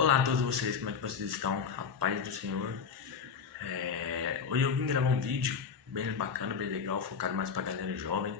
Olá a todos vocês, como é que vocês estão? A paz do Senhor. Hoje eu vim gravar um vídeo bem bacana, bem legal, focado mais pra galera jovem.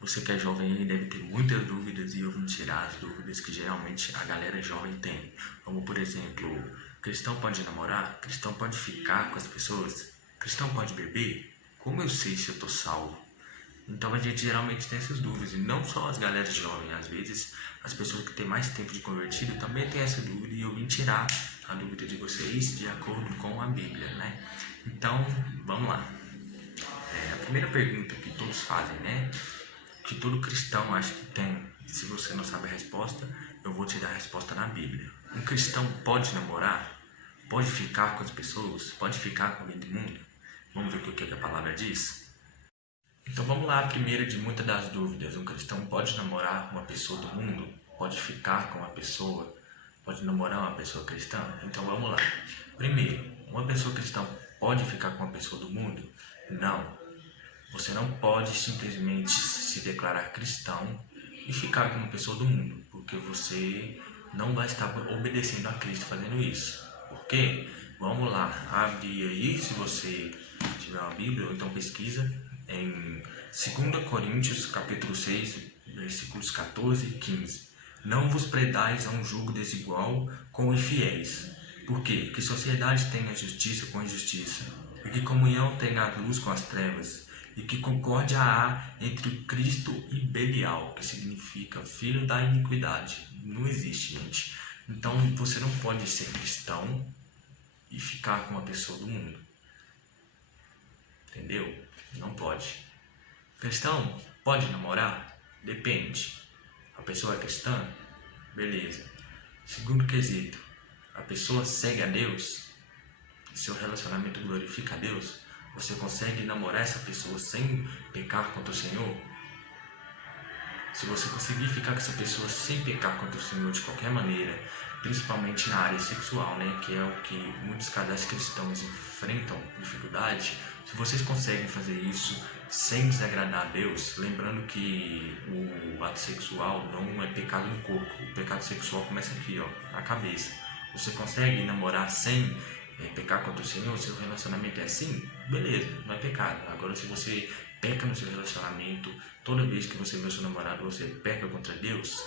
Você que é jovem aí deve ter muitas dúvidas e eu vim tirar as dúvidas que geralmente a galera jovem tem. Como por exemplo, cristão pode namorar? Cristão pode ficar com as pessoas? Cristão pode beber? Como eu sei se eu tô salvo? Então a gente geralmente tem essas dúvidas, e não só as galera jovens, às vezes as pessoas que têm mais tempo de convertido também têm essa dúvida e eu vim tirar a dúvida de vocês de acordo com a Bíblia, né? Então, vamos lá. A primeira pergunta que todos fazem, né? Que todo cristão acha que tem, e se você não sabe a resposta, eu vou te dar a resposta na Bíblia. Um cristão pode namorar? Pode ficar com as pessoas? Pode ficar com alguém do mundo? Vamos ver o que a palavra diz? Então vamos lá, a primeira de muitas das dúvidas. Um cristão pode namorar uma pessoa do mundo? Pode ficar com uma pessoa? Pode namorar uma pessoa cristã? Então vamos lá. Primeiro, uma pessoa cristã pode ficar com uma pessoa do mundo? Não. Você não pode simplesmente se declarar cristão e ficar com uma pessoa do mundo, porque você não vai estar obedecendo a Cristo fazendo isso. Por quê? Vamos lá, abre aí se você tiver uma Bíblia, ou então pesquisa em 2 Coríntios capítulo 6, versículos 14 e 15. Não vos predais a um jugo desigual com os infiéis. Por quê? Que sociedade tem a justiça com a injustiça? E que comunhão tem a luz com as trevas? E que concórdia há entre o Cristo e Belial, que significa filho da iniquidade? Não existe, gente. Então você não pode ser cristão e ficar com uma pessoa do mundo. Entendeu? Não pode. Cristão pode namorar? Depende. A pessoa é cristã? Beleza. Segundo quesito, a pessoa segue a Deus? Seu relacionamento glorifica a Deus? Você consegue namorar essa pessoa sem pecar contra o Senhor? Se você conseguir ficar com essa pessoa sem pecar contra o Senhor de qualquer maneira, principalmente na área sexual, né, que é o que muitos casais cristãos enfrentam dificuldade, se vocês conseguem fazer isso sem desagradar a Deus, lembrando que o ato sexual não é pecado no corpo, o pecado sexual começa aqui, ó, na cabeça. Você consegue namorar sem pecar contra o Senhor? Seu relacionamento é assim? Beleza, não é pecado. Agora, se você peca no seu relacionamento, toda vez que você vê o seu namorado, você peca contra Deus.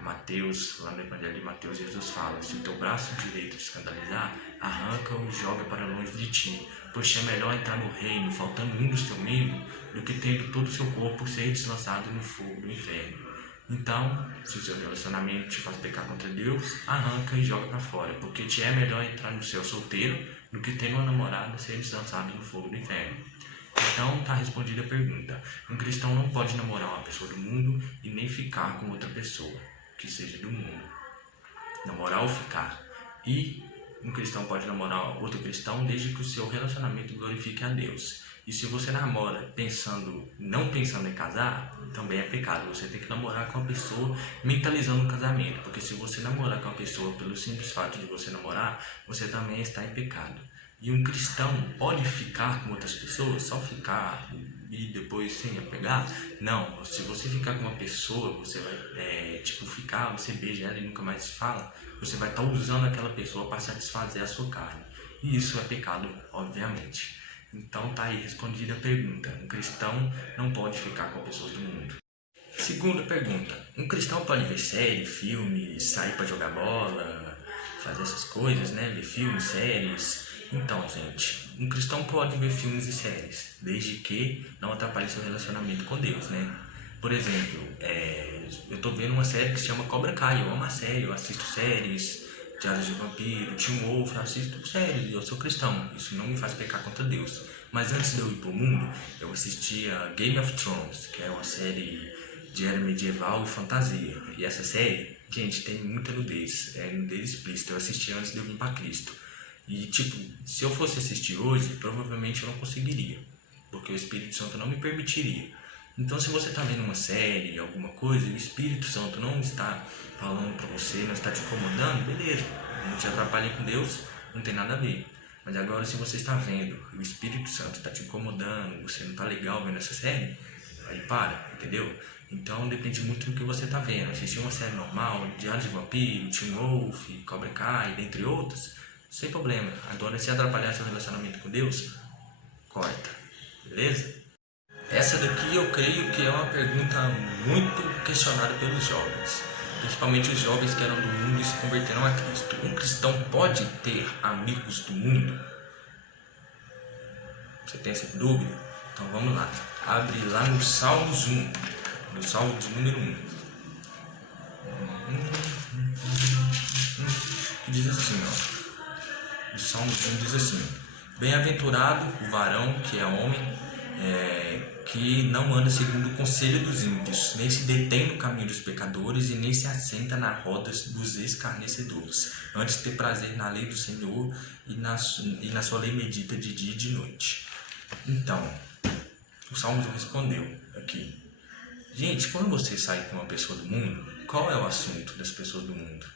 Mateus, lá no Evangelho de Mateus, Jesus fala: se o teu braço direito te escandalizar, arranca-o e joga para longe de ti, pois é melhor entrar no reino faltando um dos teus membros do que tendo todo o seu corpo ser deslançado no fogo do inferno. Então, se o seu relacionamento te faz pecar contra Deus, arranca e joga para fora, porque te é melhor entrar no céu solteiro do que ter uma namorada ser deslançado no fogo do inferno. Então, tá respondida a pergunta. Um cristão não pode namorar uma pessoa do mundo e nem ficar com outra pessoa que seja do mundo. Namorar ou ficar. E um cristão pode namorar outro cristão desde que o seu relacionamento glorifique a Deus. E se você namora não pensando em casar, também é pecado. Você tem que namorar com a pessoa mentalizando o casamento. Porque se você namorar com a pessoa pelo simples fato de você namorar, você também está em pecado. E um cristão pode ficar com outras pessoas, só ficar e depois sem apegar? Não, se você ficar com uma pessoa, você vai ficar, você beija ela e nunca mais se fala, você vai estar usando aquela pessoa para satisfazer a sua carne. E isso é pecado, obviamente. Então tá aí respondida a pergunta. Um cristão não pode ficar com pessoas do mundo. Segunda pergunta. Um cristão pode ver série, filme, sair para jogar bola, fazer essas coisas, né? Ver filmes, séries. Então, gente, um cristão pode ver filmes e séries, desde que não atrapalhe seu relacionamento com Deus, né? Por exemplo, eu tô vendo uma série que se chama Cobra Kai. Eu amo a série, eu assisto séries, Diários de Vampiro, Teen Wolf, eu assisto séries, eu sou cristão. Isso não me faz pecar contra Deus. Mas antes de eu ir pro mundo, eu assistia Game of Thrones, que é uma série de era medieval e fantasia. E essa série, gente, tem muita nudez, nudez explícita. Eu assisti antes de eu vir pra Cristo. E se eu fosse assistir hoje, provavelmente eu não conseguiria, porque o Espírito Santo não me permitiria. Então, se você está vendo uma série, alguma coisa, e o Espírito Santo não está falando para você, não está te incomodando, beleza, não te atrapalhe com Deus, não tem nada a ver. Mas agora, se você está vendo e o Espírito Santo está te incomodando, você não está legal vendo essa série, aí para, entendeu? Então depende muito do que você tá vendo. Assistir uma série normal, Diário de Vampiro, Teen Wolf, Cobra Kai, dentre outras, sem problema. Agora, se atrapalhar seu relacionamento com Deus, corta, beleza? Essa daqui eu creio que é uma pergunta muito questionada pelos jovens, principalmente os jovens que eram do mundo e se converteram a Cristo. Um cristão pode ter amigos do mundo? Você tem essa dúvida? Então vamos lá. Abre lá no Salmos 1, no Salmo de número 1. Diz assim, ó. O Salmo 1 diz assim: Bem-aventurado o varão que é homem, que não anda segundo o conselho dos ímpios, nem se detém no caminho dos pecadores e nem se assenta na roda dos escarnecedores. Antes ter prazer na lei do Senhor e na sua lei medita de dia e de noite. Então, o Salmo respondeu aqui: gente, quando você sai com uma pessoa do mundo, qual é o assunto das pessoas do mundo?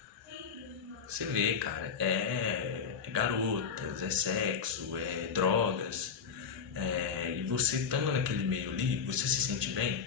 Você vê, cara, é garotas, é sexo, é drogas. E você estando naquele meio ali, você se sente bem?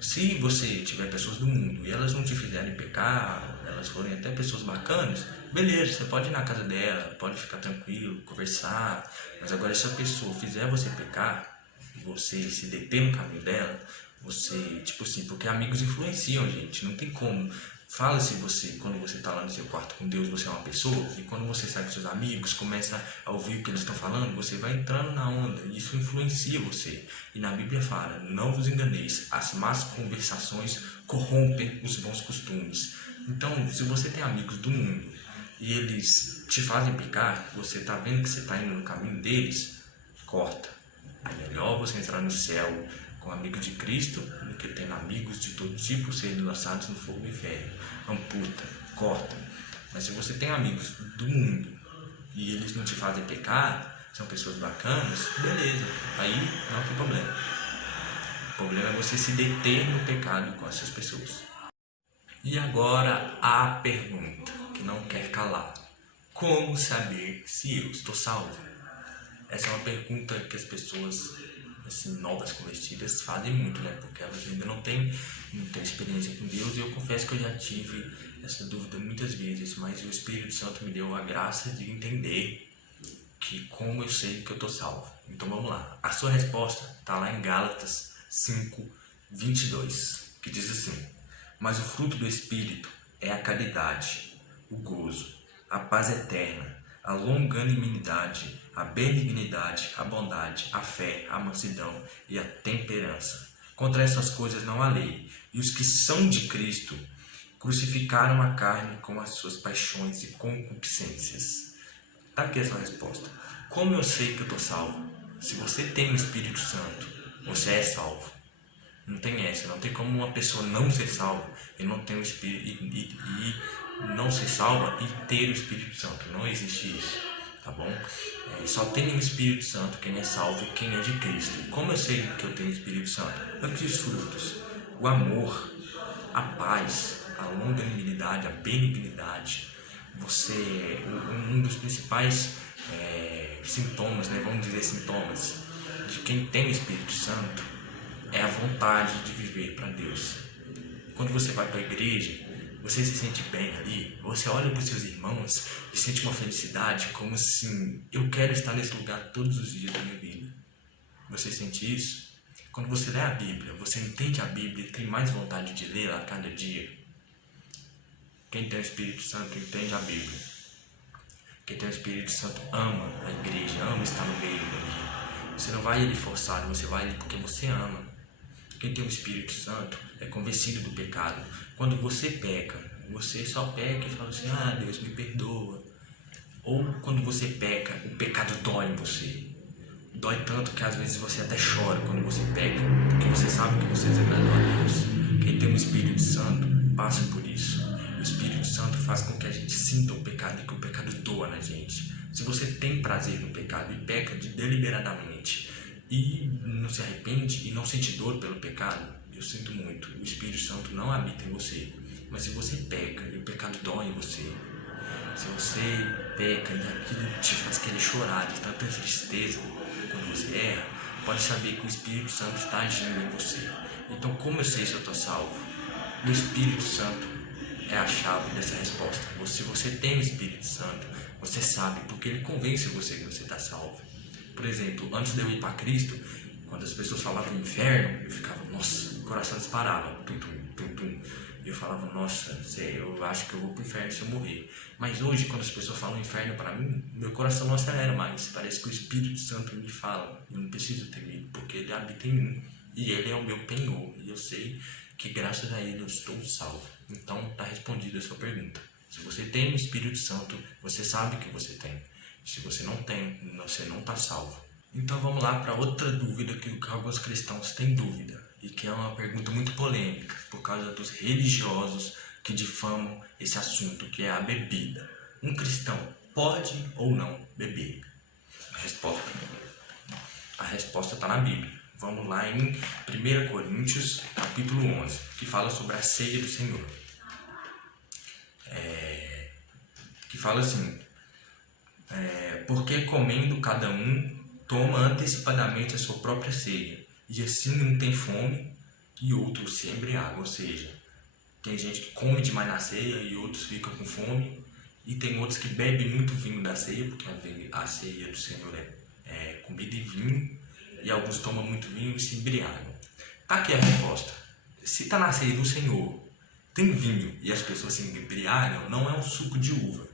Se você tiver pessoas do mundo e elas não te fizerem pecar, elas forem até pessoas bacanas, beleza, você pode ir na casa dela, pode ficar tranquilo, conversar. Mas agora, se a pessoa fizer você pecar e você se deter no caminho dela, você, tipo assim, porque amigos influenciam, gente, não tem como. Fala se você, quando você está lá no seu quarto com Deus, você é uma pessoa, e quando você sai com seus amigos, começa a ouvir o que eles estão falando, você vai entrando na onda, e isso influencia você. E na Bíblia fala: não vos enganeis, as más conversações corrompem os bons costumes. Então, se você tem amigos do mundo, e eles te fazem pecar, você está vendo que você está indo no caminho deles, corta. É melhor você entrar no céu com amigos de Cristo do que tendo amigos de todo tipo serem lançados no fogo do inferno. Amputa, corta. Mas se você tem amigos do mundo e eles não te fazem pecar, são pessoas bacanas, beleza, aí não tem problema. O problema é você se deter no pecado com essas pessoas. E agora a pergunta que não quer calar: como saber se eu estou salvo? Essa é uma pergunta que as pessoas assim, novas convertidas fazem muito, né? Porque elas ainda não têm muita experiência com Deus, e eu confesso que eu já tive essa dúvida muitas vezes, mas o Espírito Santo me deu a graça de entender que como eu sei que eu estou salvo. Então vamos lá. A sua resposta está lá em Gálatas 5:22, que diz assim: mas o fruto do Espírito é a caridade, o gozo, a paz eterna, a longanimidade, a benignidade, a bondade, a fé, a mansidão e a temperança. Contra essas coisas não há lei. E os que são de Cristo crucificaram a carne com as suas paixões e concupiscências. Tá aqui a sua resposta. Como eu sei que eu estou salvo? Se você tem o Espírito Santo, você é salvo. Não tem essa, não tem como uma pessoa não ser salva e não ter o Espírito e não ser salva e ter o Espírito Santo. Não existe isso, tá bom? Só tem o Espírito Santo quem é salvo e quem é de Cristo. E como eu sei que eu tenho o Espírito Santo? Aqui os frutos: o amor, a paz, a longanimidade, a benignidade. Um dos principais sintomas, né? Vamos dizer sintomas de quem tem o Espírito Santo é a vontade de viver para Deus. Quando você vai para a igreja, você se sente bem ali, você olha para os seus irmãos e sente uma felicidade, como assim: eu quero estar nesse lugar todos os dias da minha vida. Você sente isso? Quando você lê a Bíblia, você entende a Bíblia e tem mais vontade de ler a cada dia. Quem tem o Espírito Santo entende a Bíblia. Quem tem o Espírito Santo ama a igreja, ama estar no meio ali. Você não vai ali forçado, você vai ali porque você ama. Quem tem o Espírito Santo é convencido do pecado. Quando você peca, você só peca e fala assim: ah, Deus, me perdoa. Ou quando você peca, o pecado dói em você. Dói tanto que às vezes você até chora quando você peca, porque você sabe que você desagradou a Deus. Quem tem o Espírito Santo passa por isso. O Espírito Santo faz com que a gente sinta o pecado e que o pecado doa na gente. Se você tem prazer no pecado e peca deliberadamente e não se arrepende e não sente dor pelo pecado, eu sinto muito, o Espírito Santo não habita em você. Mas se você peca e o pecado dói em você, se você peca e aquilo te faz querer chorar de tanta tristeza quando você erra, pode saber que o Espírito Santo está agindo em você. Então, como eu sei se eu estou salvo? O Espírito Santo é a chave dessa resposta. Se você tem o Espírito Santo, você sabe, porque ele convence você que você está salvo. Por exemplo, antes de eu ir para Cristo, quando as pessoas falavam inferno, eu ficava, nossa, o coração disparava, tum, tum, tum, tum. E eu falava, nossa, eu acho que eu vou para o inferno se eu morrer. Mas hoje, quando as pessoas falam inferno para mim, meu coração não acelera mais. Parece que o Espírito Santo me fala, eu não preciso ter medo, porque ele habita em mim. E ele é o meu penhor, e eu sei que graças a ele eu estou salvo. Então, está respondida a sua pergunta. Se você tem o Espírito Santo, você sabe que você tem. Se você não tem, você não está salvo. Então vamos lá para outra dúvida que alguns cristãos têm dúvida. E que é uma pergunta muito polêmica, por causa dos religiosos que difamam esse assunto, que é a bebida. Um cristão pode ou não beber? A resposta está na Bíblia. Vamos lá em 1 Coríntios, capítulo 11, que fala sobre a ceia do Senhor. Que fala assim, porque comendo cada um, toma antecipadamente a sua própria ceia, e assim um tem fome e outro se embriaga. Ou seja, tem gente que come demais na ceia e outros ficam com fome, e tem outros que bebem muito vinho da ceia, porque a ceia do Senhor é comida e vinho, e alguns tomam muito vinho e se embriagam. Tá aqui a resposta. Se está na ceia do Senhor, tem vinho e as pessoas se embriagam, não é um suco de uva,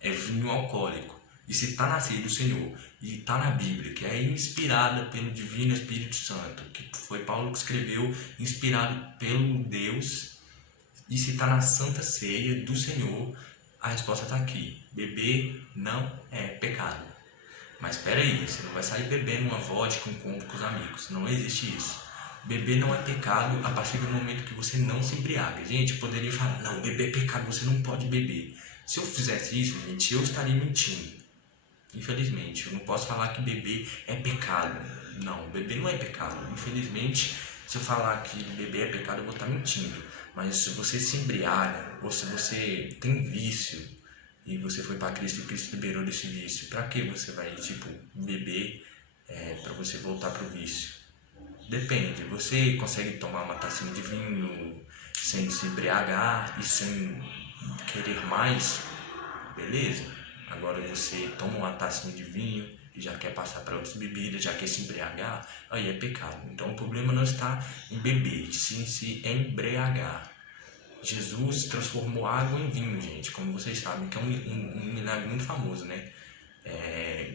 é vinho alcoólico. E se está na ceia do Senhor e está na Bíblia, que é inspirada pelo Divino Espírito Santo, que foi Paulo que escreveu, inspirado pelo Deus, e se está na Santa Ceia do Senhor, a resposta está aqui. Beber não é pecado. Mas espera aí, você não vai sair bebendo uma vodka, um combo com os amigos. Não existe isso. Beber não é pecado a partir do momento que você não se embriaga. Gente, eu poderia falar, não, beber é pecado, você não pode beber. Se eu fizesse isso, gente, eu estaria mentindo. Infelizmente, eu não posso falar que beber é pecado. Não, beber não é pecado. Infelizmente, se eu falar que beber é pecado, eu vou estar mentindo. Mas se você se embriaga, ou se você tem vício, e você foi para Cristo e Cristo liberou desse vício, para que você vai, beber para você voltar para o vício? Depende, você consegue tomar uma tacinha de vinho sem se embriagar e sem querer mais, beleza? Agora você toma uma tacinha de vinho e já quer passar para outras bebidas, já quer se embriagar, aí é pecado. Então o problema não está em beber, sim em se embriagar. Jesus transformou água em vinho, gente, como vocês sabem, que é um milagre muito famoso, né?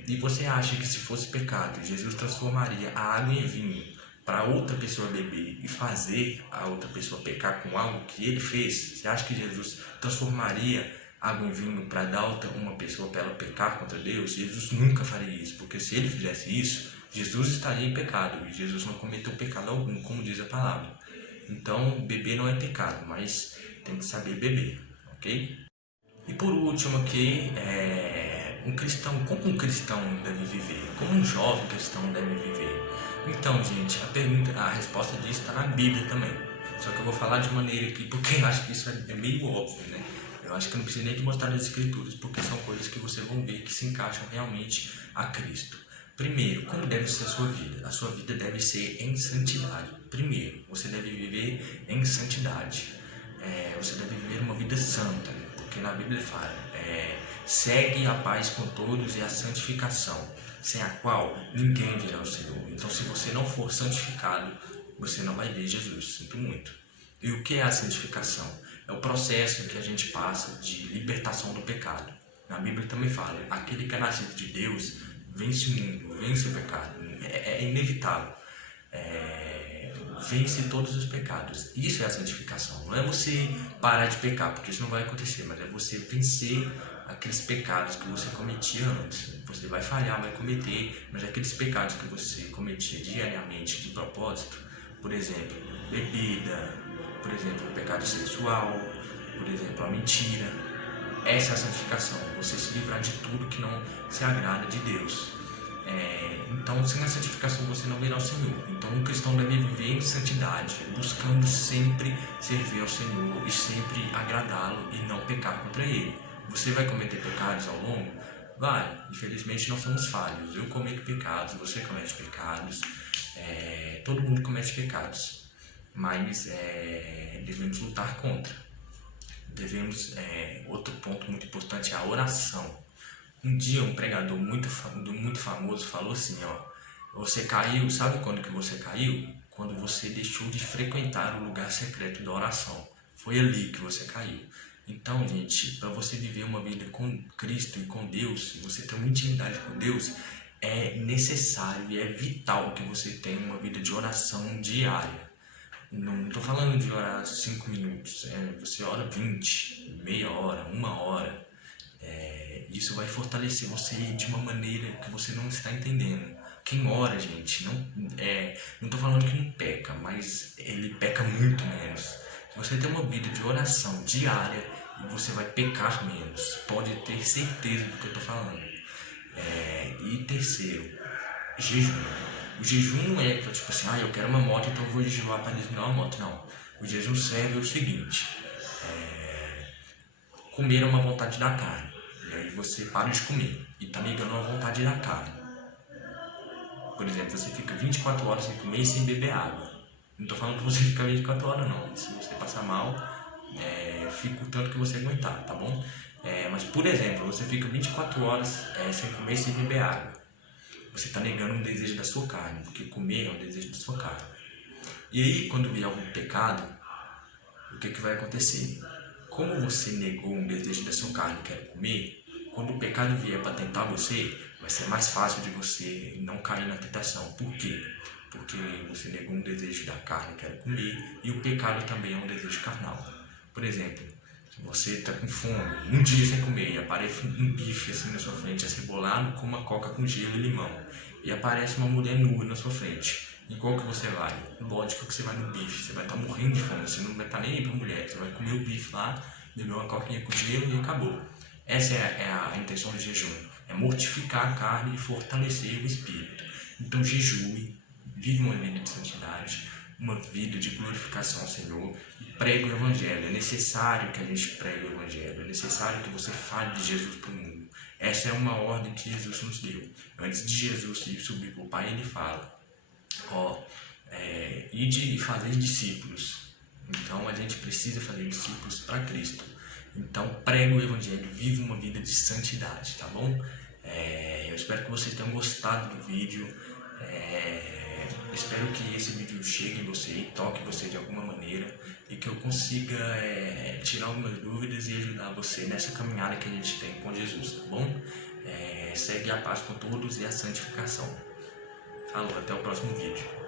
E você acha que se fosse pecado, Jesus transformaria a água em vinho para outra pessoa beber e fazer a outra pessoa pecar com algo que ele fez? Você acha que Jesus transformaria água em vinho para dar uma pessoa para ela pecar contra Deus? Jesus nunca faria isso, porque se ele fizesse isso, Jesus estaria em pecado, e Jesus não cometeu pecado algum, como diz a palavra. Então, beber não é pecado, mas tem que saber beber, ok? E por último aqui, como um cristão deve viver? Como um jovem cristão deve viver? Então, gente, a resposta disso está na Bíblia também. Só que eu vou falar de maneira aqui, porque eu acho que isso é meio óbvio, né? Eu acho que eu não preciso nem de mostrar nas Escrituras, porque são coisas que vocês vão ver que se encaixam realmente a Cristo. Primeiro, como deve ser a sua vida? A sua vida deve ser em santidade. Primeiro, você deve viver em santidade. Você deve viver uma vida santa, porque na Bíblia fala, segue a paz com todos e a santificação, sem a qual ninguém verá o Senhor. Então, se você não for santificado, você não vai ver Jesus. Sinto muito. E o que é a santificação? É o processo em que a gente passa de libertação do pecado. Na Bíblia também fala, aquele que é nascido de Deus vence o mundo, vence o pecado. É inevitável. Vence todos os pecados. Isso é a santificação. Não é você parar de pecar, porque isso não vai acontecer, mas é você vencer aqueles pecados que você cometia antes. Você vai falhar, vai cometer, mas aqueles pecados que você cometia diariamente de propósito, por exemplo, bebida, por exemplo, o pecado sexual, por exemplo, a mentira. Essa é a santificação, você se livrar de tudo que não se agrada de Deus. Então, sem a santificação você não verá o Senhor. Então, um cristão deve viver em santidade, buscando sempre servir ao Senhor e sempre agradá-lo e não pecar contra Ele. Você vai cometer pecados ao longo? Vai. Infelizmente nós somos falhos. Eu cometo pecados, você comete pecados, todo mundo comete pecados. Mas devemos lutar contra. Outro ponto muito importante é a oração. Um dia um pregador muito famoso falou assim, você caiu, sabe quando que você caiu? Quando você deixou de frequentar o lugar secreto da oração. Foi ali que você caiu. Então, gente, para você viver uma vida com Cristo e com Deus, você ter uma intimidade com Deus, é necessário e é vital que você tenha uma vida de oração diária. Não estou falando de orar 5 minutos, você ora 20, meia hora, 1 hora. Isso vai fortalecer você de uma maneira que você não está entendendo. Quem ora, gente, não estou falando que não peca, mas ele peca muito menos. Se você tem uma vida de oração diária, você vai pecar menos. Pode ter certeza do que eu estou falando. E terceiro, jejum. O jejum não é para tipo assim, eu quero uma moto, então eu vou jejuar para Deus me dar uma moto. Não. O jejum serve o seguinte: comer é uma vontade da carne. E aí você para de comer e está negando a vontade da carne. Por exemplo, você fica 24 horas sem comer e sem beber água. Não estou falando que você fica 24 horas não. Se você passar mal, fica o tanto que você aguentar, tá bom? Mas por exemplo, você fica 24 horas sem comer e sem beber água. Você está negando um desejo da sua carne, porque comer é um desejo da sua carne. E aí, quando vier algum pecado, o que vai acontecer? Como você negou um desejo da sua carne, que era comer, quando o pecado vier para tentar você, vai ser mais fácil de você não cair na tentação. Por quê? Porque você negou um desejo da carne, que era comer, e o pecado também é um desejo carnal. Por exemplo, se você está com fome, um dia sem comer, e aparece um bife assim na sua frente, acebolado com uma coca com gelo e limão, e aparece uma mulher nua na sua frente, em qual que você vai? Lógico que você vai no bife, você vai estar morrendo de fome, você não vai estar nem aí pra mulher, você vai comer o bife lá, beber uma coquinha com gelo e acabou. Essa é a intenção do jejum, é mortificar a carne e fortalecer o espírito. Então jejue, vive uma vida de santidade, uma vida de glorificação ao Senhor, e pregue o Evangelho. É necessário que a gente pregue o Evangelho, é necessário que você fale de Jesus para o mundo. Essa é uma ordem que Jesus nos deu. Antes de Jesus subir para o Pai, ele fala, ide e fazer discípulos. Então a gente precisa fazer discípulos para Cristo. Então pregue o Evangelho, vive uma vida de santidade, tá bom? Eu espero que vocês tenham gostado do vídeo. Espero que esse vídeo chegue em você e toque você de alguma maneira e que eu consiga tirar algumas dúvidas e ajudar você nessa caminhada que a gente tem com Jesus, tá bom? Segue a paz com todos e a santificação. Falou, até o próximo vídeo.